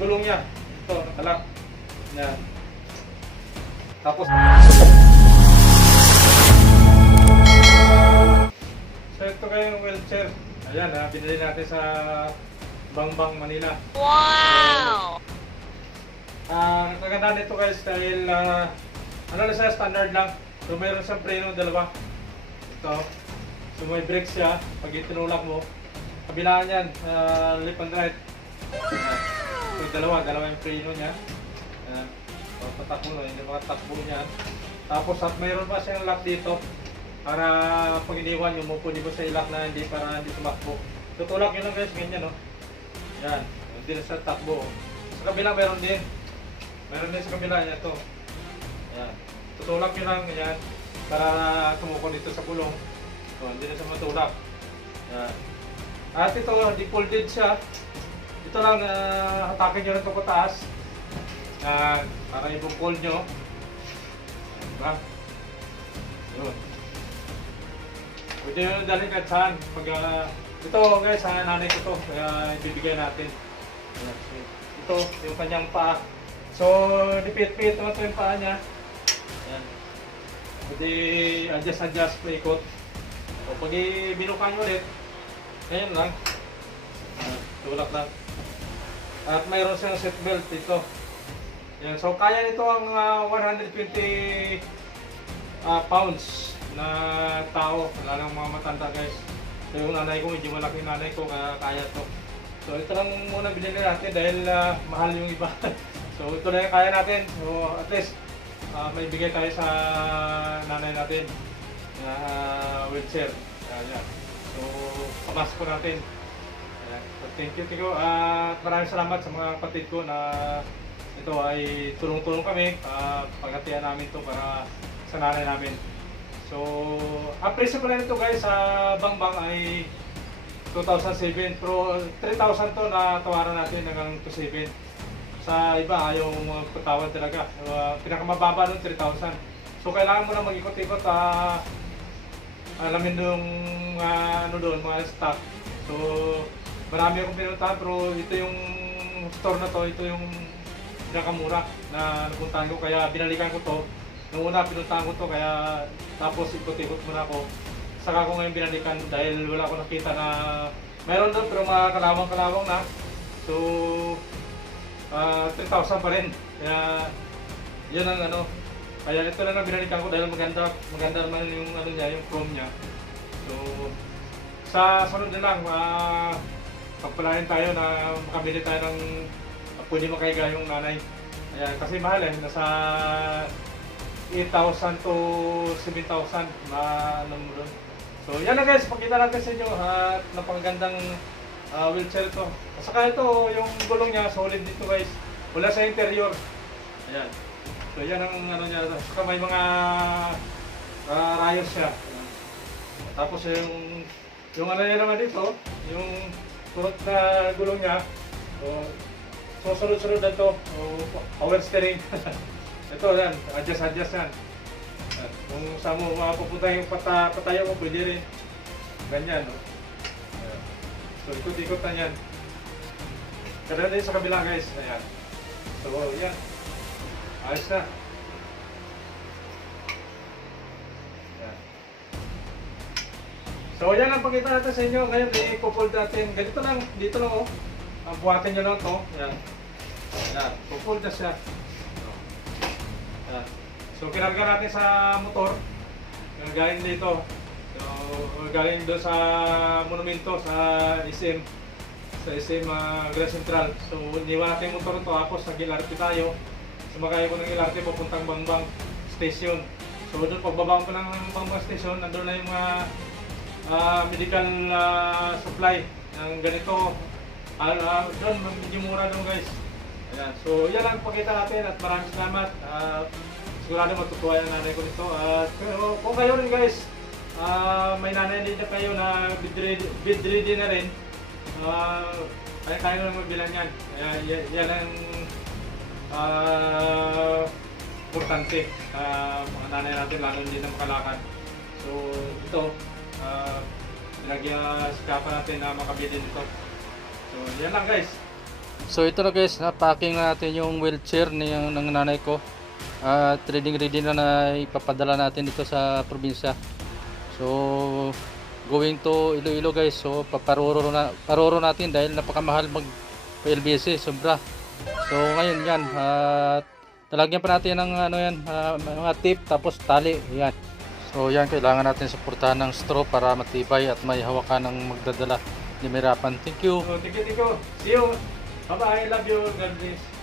gulong niya. Ito, nakalak. Yan. Tapos, so ito kayo yung wheelchair. Ayan, binili natin sa Bangbang, Manila. Wow! Nagkaganda nito guys dahil ano na siya, standard lang. So mayroon siyang preno, dalawa. Ito. So may brake siya. Pag itinulak mo, kabilaan yan, left and right. So dalawa yung preno niya. So tatakbo na, hindi makatakbo niyan. Tapos at mayroon pa siyang lock dito. Para pag iniwan yung umupo, di ba sa ilak na hindi para hindi tumakbo. Tutulak yun lang guys, ganyan no. Yan, hindi na sa takbo. Sa kabila meron din. Meron din sa kabila niya to. Yan. Tutulak yun lang ganyan para tumuko dito sa gulong. So, hindi na siya matulak. Yan. At ito, defolded siya. Ito lang, hatakin nyo lang ito pataas. Yan, para i-fold nyo. Diba? Yun. Pwede nyo dalhin kahit saan. Pag, ito guys, sa nanay ko to, kaya ibibigay natin. Ito, yung kanyang paa. So, dipit-pit naman ito yung paa niya. Ayan. Pwede adjust, paikot. So, pag binukan nyo ulit, ganyan lang. Tulak lang. At mayroon siyang seatbelt dito. Ayan. So, kaya nito ang 120 pounds na tao. Wala lang mga matanda guys. So yung nanay ko, medyo malaki nanay ko, kaya to. So ito lang muna binili natin dahil mahal yung iba. So ito na yung kaya natin. So at least may bigay tayo sa nanay natin na wheelchair. Yan. So pamasko natin. Yan. So thank you. Maraming salamat sa mga kapatid ko na ito ay tulong-tulong kami. Paghatian namin to para sa nanay namin. So, ang presyo pala nito guys sa Bangbang ay 2007 pero 3,000 to na tawaran natin hanggang 2,700. Sa iba ayaw magpatawad talaga. Pinakamababa nun 3,000. So, kailangan mo na mag-ikot-ikot alamin yung ano doon, mga stock. So, marami akong pinuntahan pero ito yung store na to, ito yung pinakamura na napuntahan ko kaya binalikan ko to. Nung una pinuntahan ko to kaya tapos ikot-ikot muna ako. Saka ko ngayon binalikan dahil wala ko nakita na mayroon doon pero mga kalawang-kalawang na. So 3,000 pa rin. Kaya yun ang ano. Kaya ito na lang binalikan ko dahil maganda naman yung ano niya, yung chrome niya. So sa sunod na lang pagpalain tayo na makabili tayo ng pwede makaiga yung nanay. Ayan, kasi mahal nasa 8,000 to 7,000 na ano mo doon. So yan na guys, pakita natin sa inyo napakagandang wheelchair ito. Saka ito, yung gulong niya solid dito guys. Wala sa interior. Ayan. So yan ang ano niya. Saka may mga rayos siya. Ayan. Tapos yung ano niya naman dito, yung turot na gulong niya. So sunod-sunod na ito. Power steering. Ito yan, adjust yan. Kung saan mo mapupunta yung patayo mo, pwede rin. Ganyan, no? So ikot-ikot na yan. Kada din sa kabila guys, ayan. So yan, ayos na. Ayan. So yan ang pakita natin sa inyo. Ngayon, i-fold natin. Ganito lang, dito lang oh. Ang buhatin nyo lang to. Ayan. Ayan, i-fold na siya. So kinarga natin sa motor, galing dito, so galing doon sa monumento sa SM Grand Central. So iniwan natin yung motor ito, tapos nag-LRT tayo. Sumakay ko ng LRT papuntang Bangbang Station. So doon pagbaba ko ng Bangbang Station, nandun na yung mga medical supply ng ganito. Doon medyo mura doon guys. Ayan. So yan lang pakita natin at maraming salamat. Sigurado matutuwa yung nanay ko nito. Pero kung kayo rin guys, may nanay din na kayo na bedridden na rin, kaya lang magbilang yan. Yan ang importante. Mga nanay natin lalo din na makalakad. So ito, sikapan natin na makabili nito. So yan lang guys. So ito na guys, na-packing na natin yung wheelchair ng nanay ko. At ready na ipapadala natin dito sa probinsya. So going to Iloilo guys. So paroro natin dahil napakamahal mag LBC, sobra. So ngayon yan, talagyan pa natin ng ano yan, mga tape tapos tali, yan. So yan, kailangan natin suportahan ng straw para matibay at may hawakan ng magdadala. Hindi mahirapan. Thank you. Thank you. See you. Bye bye. Love you. God bless.